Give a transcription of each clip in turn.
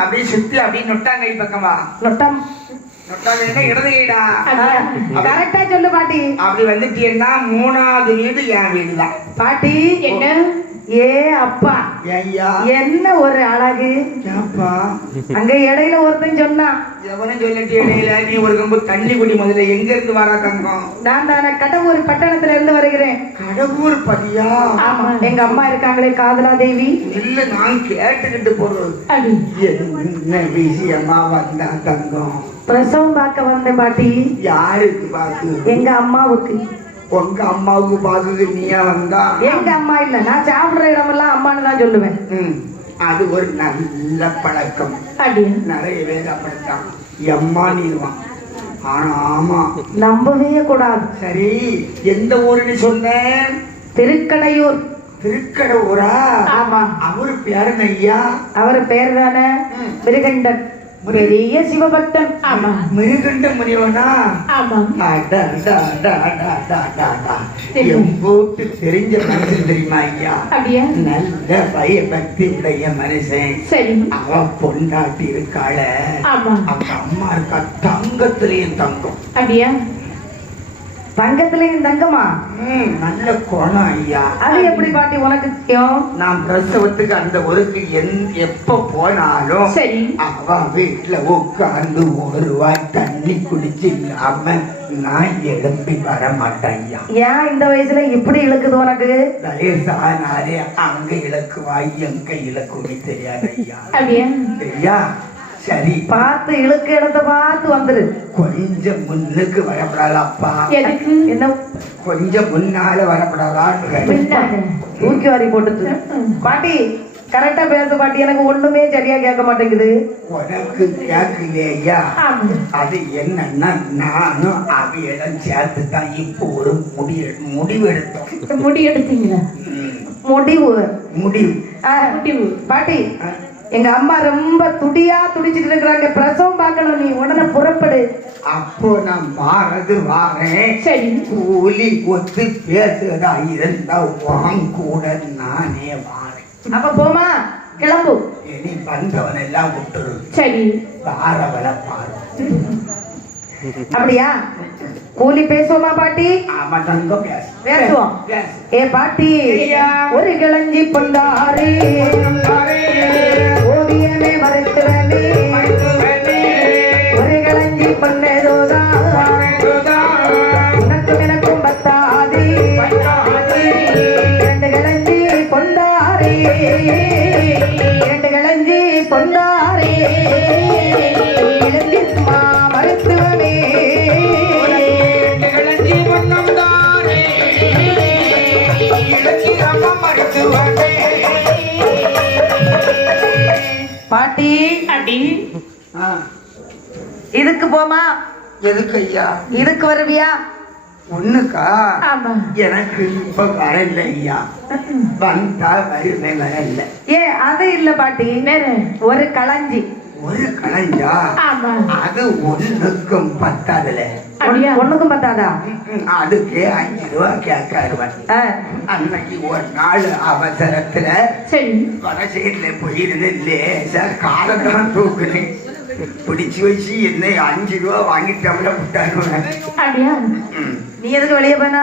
அப்படியே சுத்தி அப்படியே நொட்டாங்கை பக்கமா நொட்டாங்க இடது கைடா கரெக்டா சொல்லு பாட்டி. அப்படி வந்துட்டீங்கன்னா 3வது வீடு என் வீடுதான் பாட்டி. என்ன ஏ அப்பா ஐயா என்ன ஒரு அழகு. அங்க இடையில ஒருத்தன் சொன்னான். எவனும் சொல்லிட்டு இடையில நீ ஒரு கம்பு தண்ணி குடி. முதல்ல எங்க இருந்து வரா தங்கம்? நான் தானே கடவுர் பட்டணத்துல இருந்து வருகிறேன். கடவுர் பதியா? ஆமா, எங்க அம்மா இருக்காங்களே காதலா தேவி. இல்ல நான் கேட்டுக்கிட்டு போறது. என்ன விஷயமா வந்தா தங்கம்? பிரசவம் பார்க்க வந்தேன் பாட்டி. யாருக்கு பாக்கு? எங்க அம்மாவுக்கு. உங்க அம்மாவுக்கு பாக்குது நீயா வந்தா? எங்க அம்மா இல்ல, நான் சாப்பிடுற இடமெல்லாம் அம்மான்னு தான் சொல்லுவேன். அது ஒரு நல்ல பழக்கம். நிறைய பேர் அப்படித்தான் எம்மா நீருவான். ஆனா ஆமா நம்பவே கூடாது. சரி, எந்த ஊருன்னு சொன்னேன்? திருக்கடையூர். திருக்கடையூரா? ஆமா. அவரு பேரு ஐயா? அவரு பேர் தானே மிருகண்டன். பெரிய சிவபக்தன். ஆமா. மிருகண்ட முனிவனா? ஆமா. போட்டு தெரிஞ்ச மனுஷன் தெரியுமா ஐயா? அப்படியா? நல்ல பயபக்தி உடைய மனுஷன். சரி. அவன் பொண்டாட்டி இருக்காள. ஆமா. அவங்க அம்மா இருக்கா தங்கத்திலையும் தங்கம். அப்படியா? தங்கத்திலையும் தங்கமா? நல்ல குணம் ஐயா. அது எப்படி பாட்டி உனக்கு தெரியும்? நான் பிரசவத்துக்கு அந்த ஒருக்கு எப்ப போனாலும் சரி அவ வீட்டுல உட்கார்ந்து ஒரு வாய் தண்ணி குடிச்சு இல்லாம நான் எழுப்பி வர மாட்டேன் ஐயா. ஏன் இந்த வயசுல இப்படி இழுக்குது உனக்கு? வயசானாலே அங்க இலக்குவாய் எங்க இலக்குன்னு தெரியாது ஐயா. அப்படியா? சரியா? சரி, பார்த்து இழுக்க இடத்த பார்த்து வந்துரு. கொஞ்சம் முன்னுக்கு வரப்படாதப்பா. என்ன கொஞ்சம் முன்னால வரப்படாதான்னு தூக்கி வாரி போட்டு. பாட்டி கரெக்டா பேச பாட்டி. எனக்கு ஒண்ணுமே சரியா கேட்க மாட்டேங்குது. உனக்கு கேக்குலையா? அது என்னன்னா நானும் அவையிடம் சேர்த்துதான் இப்போ ஒரு முடிவு எடுத்தோம். முடிவு எடுத்தீங்களா? முடிவு பாட்டி. எங்க அம்மா ரொம்ப துடிச்சிட்டு இருக்கிறாங்க. பிரசவம் பார்க்கணும், நீ உடனே புறப்படு. அப்போ நான் வாரேன். சரி, கூலி ஒத்து பேசுறதா இருந்தா வாங்க கூட நானே வாரேன். அப்ப போமா, கிளம்பு. இனி வந்தவன் எல்லாம் விட்டுரு. சரி, வாரவளை பாரு. அப்படியா? கூலி பேசுவோமா பாட்டி? ஆமா தங்கம், பேசுவோம். ஏ பாட்டி, ஒரு கிளஞ்சி பொண்டாரே ஓவியமே மறைத்துவனே, ஒரு கிளஞ்சி பொன்னேதோதான் உனக்கும் எனக்கும் பத்தாதே, 2 கிளஞ்சி பொந்தாரே, 2 கிளஞ்சி பொந்தாரே இளஞ்சிமா மருத்துவமே, கிளஞ்சி பொன்னம் தாரே இளஞ்சி அம்மா மருத்துவமே. பாட்டி அடி இதுக்கு போமா? எதுக்கு ஐயா? இதுக்கு வருவியா? ஒண்ணுக்கா? எனக்கு இப்ப வரல ஐயா. வந்தா வருவேன், வரல. ஏ அது இல்ல பாட்டி, ஒரு களஞ்சி. ஒரு களஞ்சா? அது ஒண்ணுக்கும் பத்தாதுல. ஒண்ணுக்கும் பத்தாதா? அதுக்கே 5 ரூபாய் கேட்காருவன். அன்னைக்கு ஒரு நாள் அவசரத்துல வடசைட்ல போயிருந்தேன். லேசா காலத்தான் தூக்குனேன். பிடிச்சு வச்சு என்ன 5 ரூபாய் வாங்கிட்டோம்ல விட்டாருவேன். நீ எதுக்கு வெளியே போனா?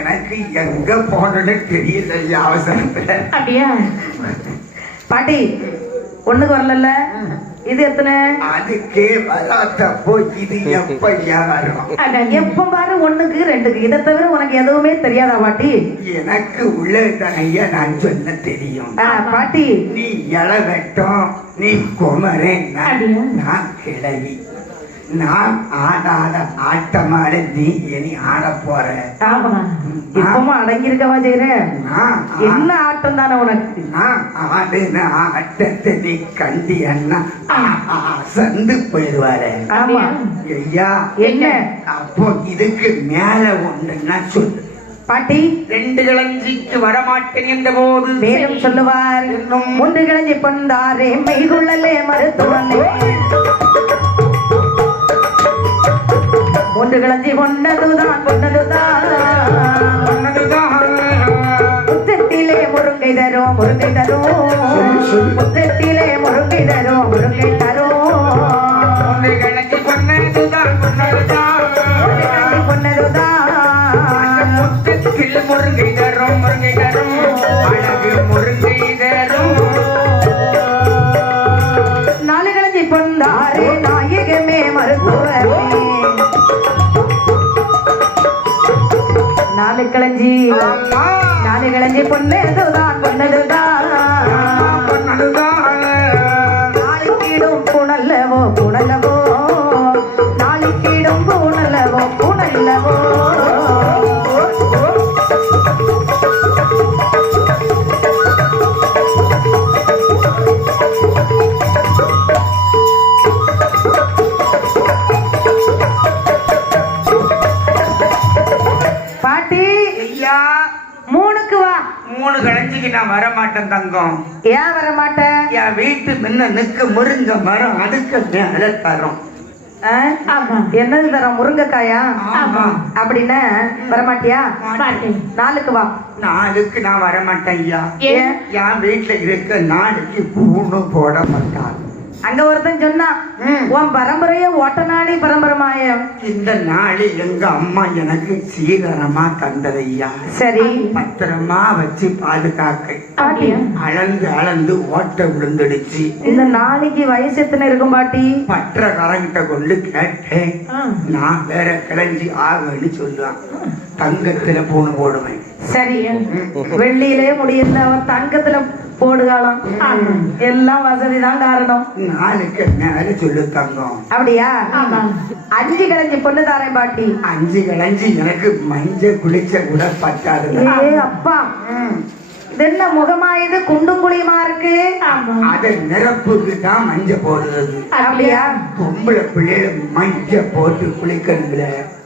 எனக்கு எங்க போனன்னு தெரியல அவசரத்துல. அப்படியா? பாட்டி ஒண்ணுக்கு வரல. இது எத்தனை? அதுக்கே வராதப்போ இது எப்ப வரும்? எப்ப பாரு 1க்கு 2க்கு. இதை தவிர உனக்கு எதுவுமே தெரியாதா பாட்டி? எனக்கு உள்ளதையா நான் சொல்ல தெரியும். பாட்டி நீ இலை வெட்டும், நீ குமரன், நான் கிளவி. நான் ஆடாத ஆட்டமாட நீ இனி ஆட போற. இப்பமா அடங்கியிருக்கவா செய்யற? என்ன ஆட்டம் தானே உனக்கு? ஆடுன ஆட்டத்தை நீ கண்டி அண்ணா சந்து போயிடுவாரு. ஐயா என்ன? அப்போ இதுக்கு மேல ஒண்ணுன்னா சொல்லு பாட்டி. 2 கிளஞ்சிக்கு வரமாட்டேன் என்ற போது வேதம் சொல்லுவார். 3 கிளஞ்சி பொந்தாரே மெய்குள்ளலே மருத்துவமே, 3 கிளஞ்சி பொன்னதுதான் முத்தத்திலே முருங்கை தரும், முத்தத்திலே முருங்கை தரும் நாலு கிளஞ்சி பொன்னதுதான் நாளைக்கிடும் புனல்லவோ நாளைக்கிடும் புனல்லவோ பாட்டி ஐயா 3க்கு வா. 3 கிழஞ்சிக்கு நான் வர மாட்டேன் தங்கம். ஏன் வர மாட்டேன்? என் வீட்டு முன்ன நிக்க முருங்கை மரம் அதுக்கு மேல தரும். என்னது தரம்? முருங்கைக்காயா? அப்படின்னா வரமாட்டியா? 4க்கு வா. 4க்கு நான் வர மாட்டேன் ஐயா. என் வீட்டுல இருக்க 4க்கு பூணு போட மாட்டான். அங்க ஒருத்தன் சொன்னான், உன் பரம்பரைய ஓட்டநாளி பரம்பரமாயம். இந்த நாளை எங்க அம்மா எனக்கு சீதனமா தந்ததையா. சரி, பத்திரமா வச்சு பாதுகாக்க. அளந்து ஓட்ட விழுந்துடுச்சு. இந்த நாளைக்கு வயசு எத்தனை இருக்கும் பாட்டி? பற்ற கரங்கிட்ட கொண்டு கேட்டேன். நான் வேற கிளஞ்சி ஆகன்னு சொல்லுவான். தங்கத்துல பூணு போடுவேன். சரி, வெள்ளியிலே முடியல, அவன் தங்கத்துல போடுகாலம். எல்லாம் வசதிதான் காரணம். 4க்கு மேல சொல்லு தங்கம். அப்படியா? 5 கிழஞ்சி பொண்ணு தாரேன் பாட்டி. 5 கிழஞ்சி எனக்கு மஞ்சள் குளிச்ச கூட பத்தாது. அப்பா, இது என்ன முகமா? இது குண்டும் குழியுமா இருக்கு? அத நிரப்புக்கு தான் மஞ்சள் போடுறது. அப்படியா? பொம்பளை பிள்ளைல மஞ்சள் போட்டு குளிக்கணுங்கள.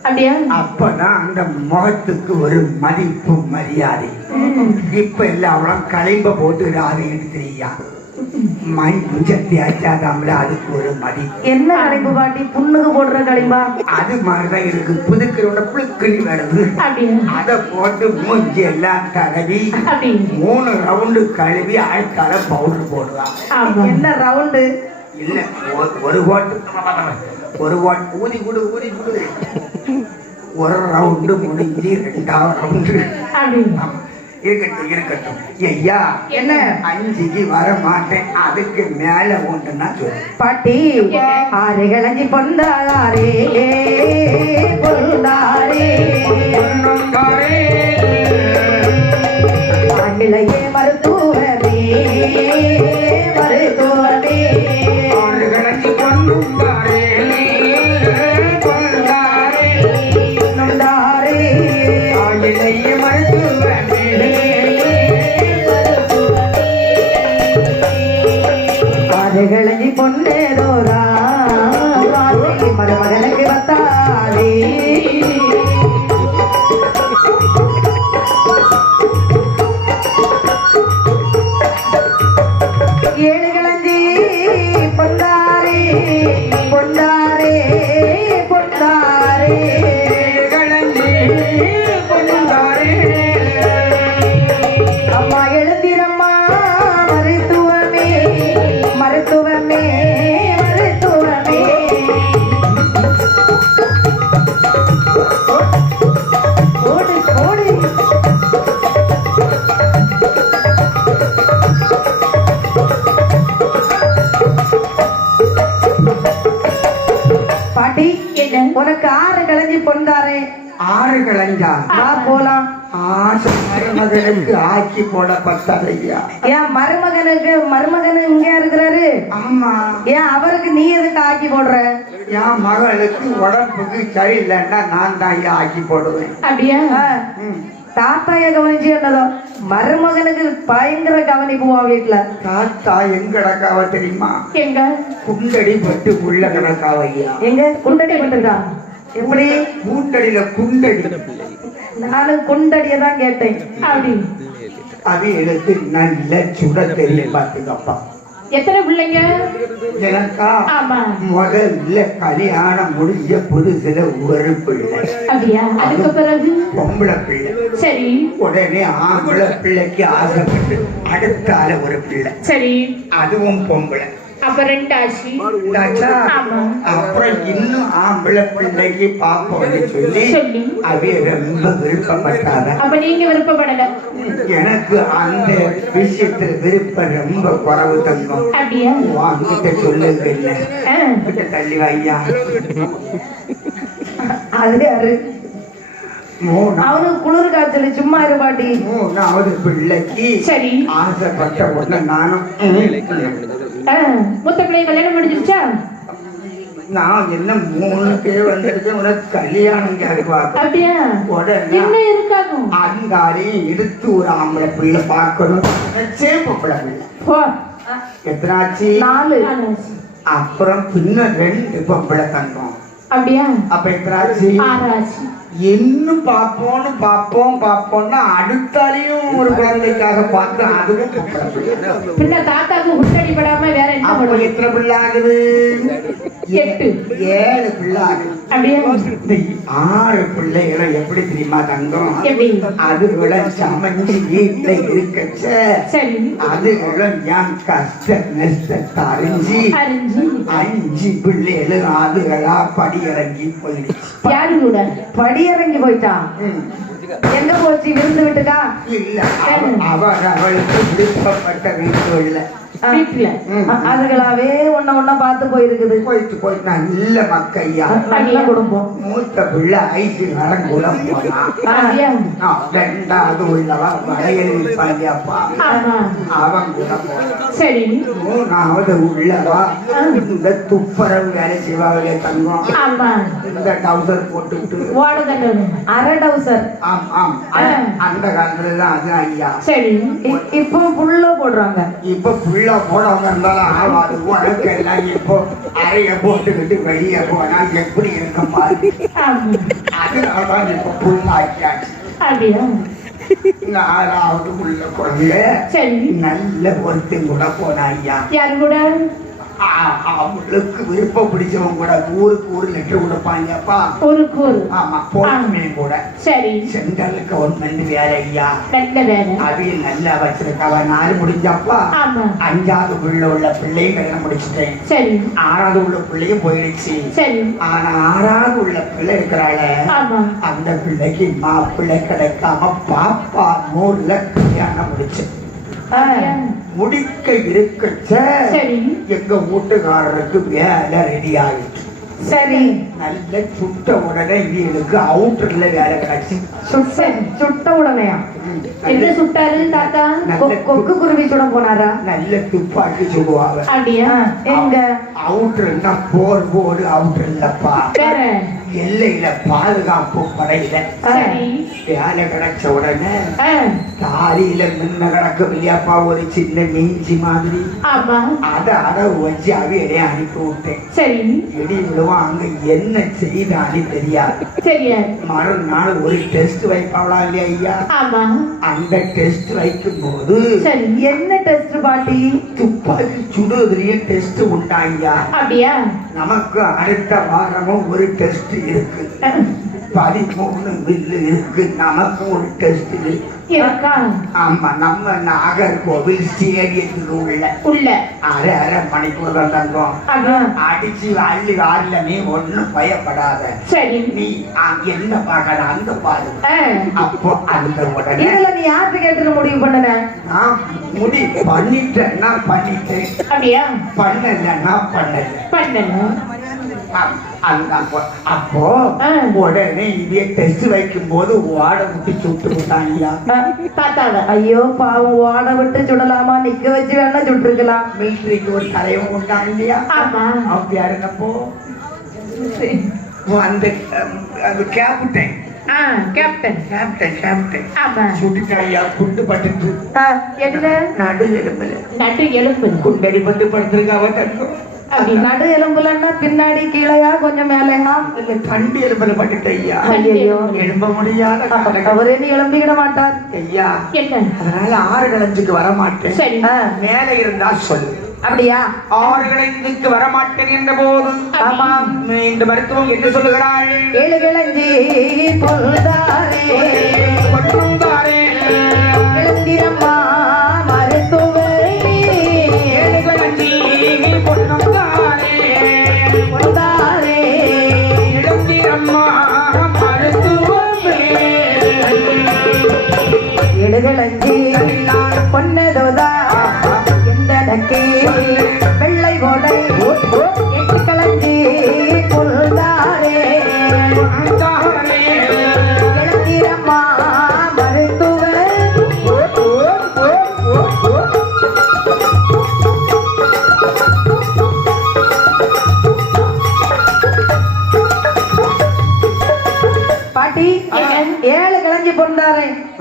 அப்படியா? அப்பதான் அந்த முகத்துக்கு ஒரு மதிப்பு மரியாதை. இப்ப எல்லாம் அவ்வளவு களிம்ப போட்டு ஆவிட்டு தெரியா. மஞ்சள் தேய்ச்சாதாம்ல அதுக்கு ஒரு மதிப்பு. என்ன களிம்பு பாட்டி? புண்ணுக்கு போடுற களிம்பா? அது மாதிரிதான் இருக்கு. புதுக்கிறோட புழுக்கிளி வருது. அத போட்டு மூஞ்சி எல்லாம் தடவி 3 ரவுண்டு கழுவி அடுத்தால பவுடர் போடுவான். என்ன ரவுண்டு? இல்ல, ஒரு ஓட்டு ஊதி குடு. ஒரு ரவுண்டு முடிஞ்சு 2வது ரவுண்டு. இருக்கட்டும் ஐயா. என்ன 5க்கு வர மாட்டேன். அதுக்கு மேல ஒன்றுனா சொல்லு பாட்டி. 6 கிழஞ்சி பொந்தாரே ஆண்டிலையே மருத்துவமே 6 கிழஞ்சி பொந்தாரே ஆண்டிலையே மருத்துவமே. கிழஞ்சி பொன்னேதோரா மருமகனுக்கு வத்தாதே. ஏழு கிழஞ்சி பொந்தாரே பொந்தாரே பொந்தாரே கிழஞ்சி பொந்தாரே. அம்மா எழுந்திரம்மா மருத்துவமே மருத்துவமே மருத்துவமே. ஓடு ஓடு. பாட்டி, உனக்கு 6 கிழஞ்சி பொந்தாரே. 6 கிழஞ்சா? வா போலாம். மருமகனுக்கு ஆக்கி போட பத்தாதையா. ஏன் மருமகனு இங்க இருக்கிறாரு? ஆமா. ஏன் அவருக்கு நீ எதுக்கு ஆக்கி போடுற? என் மகளுக்கு உடம்புக்கு சரியில்லைன்னா நான் தான் ஐயா ஆக்கி போடுவேன். அப்படியா? தாத்தாய கவனிச்சு என்னதோ மருமகனுக்கு பயங்கர கவனிப்புவா வீட்டுல. தாத்தா எங்க கிடக்காவ தெரியுமா? எங்க? குண்டடி பட்டு உள்ள கிடக்காவ ஐயா. எங்க குண்டடி பட்டுருக்கா? எப்படி? கூண்டடியில குண்டடி. நானும் குண்டடியை தான் கேட்டேன். அப்படி அது எனக்கு நல்ல சுட தெரியும். பாத்துக்கப்பா. எத்தனை பிள்ளைங்க? எனக்கா முதல்ல கல்யாணம் முடிஞ்ச புதுசுல ஒரு பிள்ளை. அப்படியா? அதுக்கு பிறகு பொம்பளை பிள்ளை. சரி. உடனே ஆம்பளை பிள்ளைக்கு ஆசைப்பட்டு அடுத்தால ஒரு பிள்ளை. சரி. அதுவும் பொம்பளை. அப்ப 2 ஆச்சு. அப்புறம் இன்னும் ஆம்பளை பிள்ளைக்கு பாப்போம்னு சொல்லி அவைய ரொம்ப விருப்பப்பட்டாங்க. அப்ப நீங்க விருப்பப்படல? எனக்கு அந்த விஷயத்துல விருப்பம் ரொம்ப குறைவு தங்கம். வாங்கிட்ட சொல்லுங்க. என்ன கிட்ட தள்ளி வையா. அது அவனுக்கு குளிர் காய்ச்சல் சும்மா இரு பாட்டி. 3வது பிள்ளைக்கு சரி. ஆசைப்பட்ட உடனே நானும் மூத்த பிள்ளை கல்யாணம் முடிஞ்சிருச்சா? நான் என்ன 3க்கே வந்துட்டு உனக்கு கல்யாணம் கேட்பாங்க. அப்படியா? உடனே என்ன இருக்காகும் அங்காரையும் எடுத்து ஒரு ஆம்பளை பிள்ளை பார்க்கணும். பொம்பளை பிள்ளை போ. எத்தனாச்சு? 4. அப்புறம் பின்ன 2 பொம்பளை தங்கம். அப்படியா? அப்ப எத்தனாச்சு? 6 ஆச்சு. இன்னும் பார்ப்போம்னா அடுத்தாலையும் ஒரு குழந்தைக்காக பார்த்து அதுவும் பொம்பளை பிள்ளை. பின்ன தாத்தாக்கு உட்டடி படாம வேற என்ன அப்ப பண்ணுவோம்? எத்தனை பிள்ளை ஆகுது? 8. 7 பிள்ளை ஆகுது. அப்படியா? இந்த 6 பிள்ளைகளை எப்படி தெரியுமா தங்கம்? எப்படி? அதுகளை சமைச்சு வீட்டுல இருக்கச்ச சரி. அதுகளும் என் கஷ்ட நஷ்டத்தை அறிஞ்சு அறிஞ்சு 5 பிள்ளைகளும் அதுகளா படியிறங்கி போயிடுச்சு. யாரு கூட? படியிறங்கி போயிட்டான். எங்க போச்சு? விருந்து விட்டுக்கா? இல்ல அவளுக்கு விருப்பப்பட்ட வீட்டுல வீட்டுல அதுகளாவே ஒன்ன பார்த்து போயிருக்குது. போயிட்டு நல்ல மக்கையா. நல்ல குடும்பம். மூத்த பிள்ளை 5 நரங்குலம் போனா. அப்படியா? 2வது உள்ளவா வளையல் விற்பாங்கப்பா, ஆமா. அவன் கூட போனா. சரி. 3வது உள்ளவா இந்த துப்புரவு வேலை செய்வாங்களே தங்கம். ஆமா. இந்த டவுசர் போட்டுட்டு ஓடதண்டை அரை டவுசர். அந்த காலத்துல தான் அது ஐயா. சரி. இப்போ புல்ல போடுறாங்க. இப்ப புள்ள போடவங்க இருந்தாலும் ஆவாது. உனக்கு எல்லாம் இப்போ அறைய போட்டுக்கிட்டு வெளியே போனா எப்படி இருக்க மாதிரி. அதனாலதான் இப்ப புல்லாக்கியாச்சு. அப்படியா? 4வது உள்ள குழந்தை சரி. நல்ல ஒருத்தன் கூட போனா ஐயா. யாரு கூட? அவங்களுக்கு விருப்பம் பிடிச்சவங்க கூட ஊருக்கு லெட்டர் கொடுப்பாங்கப்பா. ஊருக்கு. ஆமா, போட்டுமே கூட. சரி. சென்ட்ரல் கவர்மெண்ட் வேலை ஐயா. நல்ல வேலை. அதையும் நல்லா வச்சிருக்காவ. 4 முடிஞ்சப்பா 5வது உள்ள பிள்ளையும் கல்யாணம் முடிச்சுட்டேன். சரி. 6வது உள்ள பிள்ளையும் போயிடுச்சு. சரி. ஆனா 6வது உள்ள பிள்ளை இருக்கிறாள, அந்த பிள்ளைக்கு மாப்பிள்ளை கிடைக்காம பாப்பா 100ல கல்யாணம் முடிச்சு முடிக்க இருக்கச்ச எங்க வீட்டுக்காரருக்கு வேலை ரெடி ஆயிடுச்சு. சரி. நல்ல சுட்ட உடனே இவங்களுக்கு அவுட்டர்ல வேலை கிடைச்சு. சுட்ட உடனேயா? என்ன சுட்டாரு தாத்தா? கொக்கு குருவி சுட போனாரா? நல்ல துப்பாக்கி சுடுவாங்க. அப்படியா? எங்க அவுட்டர்னா போர்டு அவுட்டர் இல்லப்பா, வேற எல்லையில பாதுகாப்பு படையில வேலை கிடைச்ச உடனே தாலியில முன்ன கிடக்கும் இல்லையாப்பா ஒரு சின்ன மீஞ்சி மாதிரி. அத வச்சு அவையிலே அனுப்பி விட்டேன். சரி. இடி விழுவா. அங்க என்ன செய்தான்னு தெரியாது. மறுநாள் ஒரு டெஸ்ட் வைப்பாங்களா இல்லையா ஐயா? அந்த டெஸ்ட் வைக்கும் போது என்ன டெஸ்ட் பாட்டி? துப்பாக்கி சுடுவதிலேயே டெஸ்ட் உண்டாங்க. அப்படியா? நமக்கு அடுத்த வாரமும் ஒரு டெஸ்ட் இருக்கு. 13 பில்லு இருக்கு. நமக்கு ஒரு டெஸ்ட் இருக்கு. ஆமா, நம்ம நாகர்கோவில் ஸ்டேடியத்துக்கு உள்ள 1/2 மணிக்கூர் தான் தங்கம். அடிச்சு அள்ளி ஆள்ல நீ ஒண்ணும் பயப்படாத. நீ என்ன பார்க்கல அந்த பாரு. அப்போ அந்த உடனே நீ யாருக்கு கேட்டு முடிவு பண்ணன? நான் முடிவு பண்ணிட்டேன்னா பண்ணிட்டேன், பண்ணலன்னா பண்ணல. அப்போ உடனே இதே டெஸ்ட் வைக்கும் போது ஓட விட்டு சுட்டு விட்டாங்க. ஐயோ பாவம், ஓட விட்டு சுடலாமா? நிக்க வச்சு வேணா சுட்டுருக்கலாம். மிலிட்டரிக்கு ஒரு தலைவன் கொண்டாங்க இல்லையா? அவங்க யாருன்னப்போ அந்த கேப்டன் சுட்டுட்டாயா? குண்டு பட்டு நடு எலும்பு குண்டடி பட்டு படுத்திருக்காவ தங்கம். நடு எலும்புலன்னா பின்னாடி கீழையா கொஞ்சம் மேலையா? தண்டி எலும்புல பட்டுட்டையா. எழும்ப முடியாத அவரே நீ எழும்பிக்கிட மாட்டார் ஐயா. அதனால 6 கிழஞ்சுக்கு வர மாட்டேன். மேல இருந்தா சொல்லு. அப்படியா? 6 கிழஞ்சுக்கு வர மாட்டேன் என்ற போது இந்த மருத்துவம் என்ன சொல்லுகிறாள்? 7 கிழஞ்சி பொருள்தாரே எழுந்திரம்மா மருத்துவ 7 கிழஞ்சி பொருள்தாரே எழுந்திரம்மா மருத்துவமே 7 கிழஞ்சி பொன்னதோதா வெள்ளை கோடை 8 கிழஞ்சி பொருள்தாரே எழுந்திரம்மா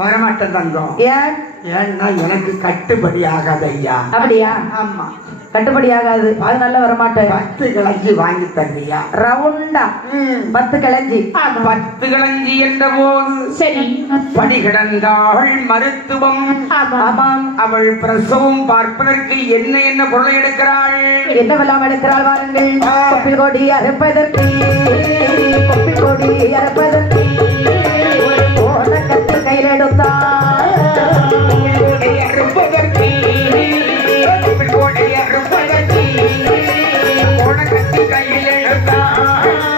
வரமாட்டேன் தங்கம். ஏன்? ஏன்னா எனக்கு கட்டுப்படி ஆகாது ஐயா. அப்படியா? ஆமா, கட்டுப்படி ஆகாது, அதனால வரமாட்டேன். 10 கிளஞ்சி வாங்கி தந்தியா? ரவுண்டா 10 கிளஞ்சி. 10 கிளஞ்சி என்ற போது சரி. படி கிடந்தாள் மருத்துவம். ஆமாம். அவள் பிரசவம் பார்ப்பதற்கு என்ன என்ன பொருளை எடுக்கிறாள்? என்னவெல்லாம் எடுக்கிறாள் வாருங்கள். கொப்பில் கொடி அறுப்பதற்கு, கொப்பில் கொடி அறுப்பதற்கு போன கத்து கையில் எடுத்தாள். அறுப்பதற்கு, கோடை அறுப்பதற்கு போன கத்தி கையில் எடுத்தாள்.